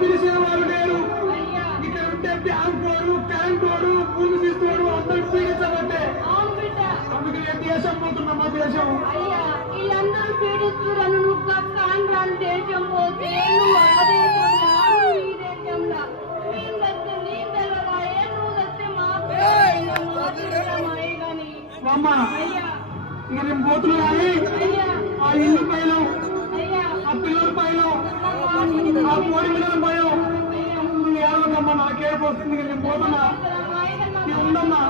పిలిచేవారు లేరు. ఇక్కడ ఉంటే బ్యాంక్ వాడు, కరెంట్ వాడు, భూమి తీసుకోడు అందరూ పీడించబట్టే. అందుకే దేశం పోతున్నా మా దేశం. వీళ్ళందరూ పీడిస్తున్నారు. నువ్వు కాని రాని దేశం పోతే నువ్వు ఆ దేశంలో ఈ దేశంలో నేను వస్తే నీకు తెలవదా? నువ్వు వస్తే మాకు అమ్మ ఇక నేను పోతున్నా కానీ ఆ ఇల్లు పైన, ఆ పిల్లల పైన, ఆ కోడి పిల్లల పైన ఏడవకమ్మా, నాకేపు వస్తుంది. ఇక నేను పోతున్నా, నేను ఉండమ్మా.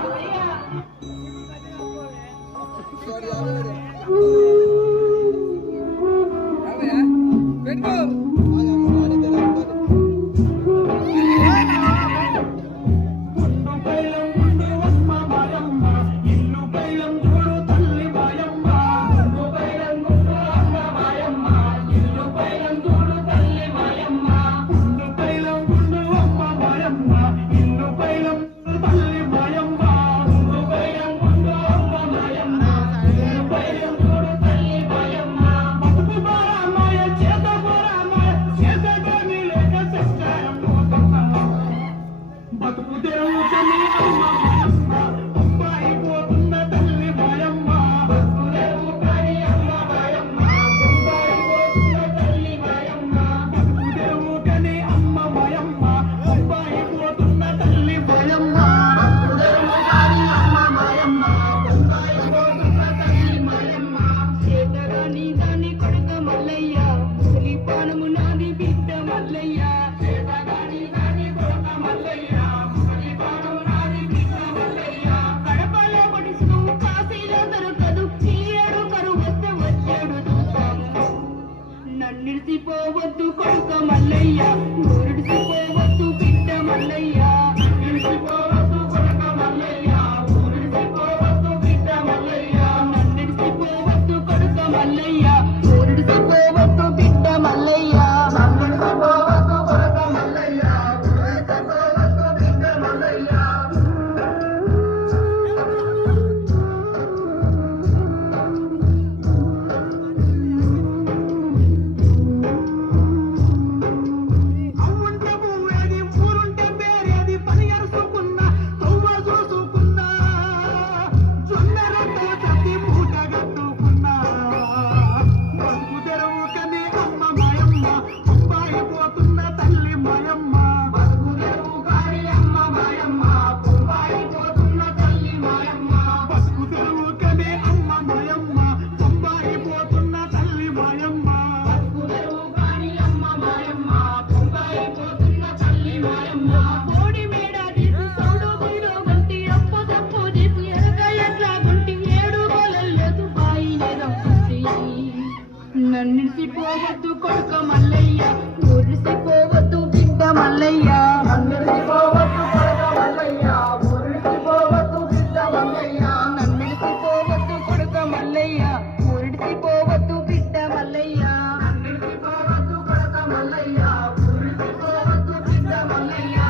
నిలిచిపోవద్దు కొడుక మల్లయ్య, నిలిచిపోవద్దు బిడ్డ మల్లయ్య, నిలిచిపోవద్దు కొడుక మల్లయ్య, నిలిచిపోవద్దు బిడ్డ మల్లయ్య, నిలిచిపోవద్దు కొడుక మల్లయ్య, నిలిచిపోవద్దు బిడ్డ మల్లయ్య, నిలిచిపోవద్దు కొడుక మల్లయ్య, నిలిచిపోవద్దు బిడ్డ మల్లయ్య. నిలిచిపోవద్దు కొడుక మల్లయ్య, నిలిచిపోవద్దు బిడ్డ మల్లయ్య, నిలిచిపోవద్దు కొడుక మల్లయ్య, నిలిచిపోవద్దు బిడ్డ మల్లయ్య, నిలిచిపోవద్దు కొడుక మల్లయ్య, నిలిచిపోవద్దు బిడ్డ మల్లయ్య, నిలిచిపోవద్దు కొడుక మల్లయ్య, నిలిచిపోవద్దు బిడ్డ మల్లయ్య.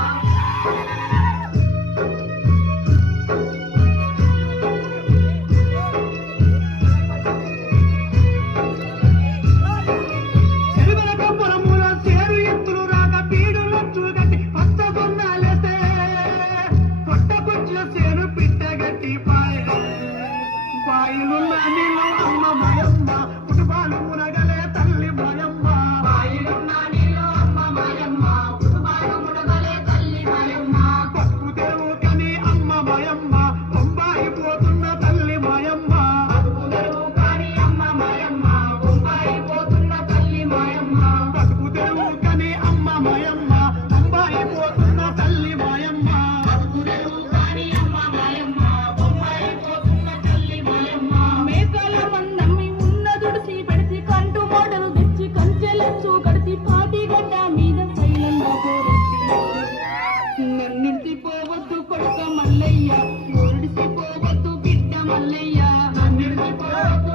నిలిచిపోవద్దు కొడుక మల్లయ్య, నిలిచిపోవద్దు బిడ్డ మల్లయ్య, నిలిచిపోవద్దు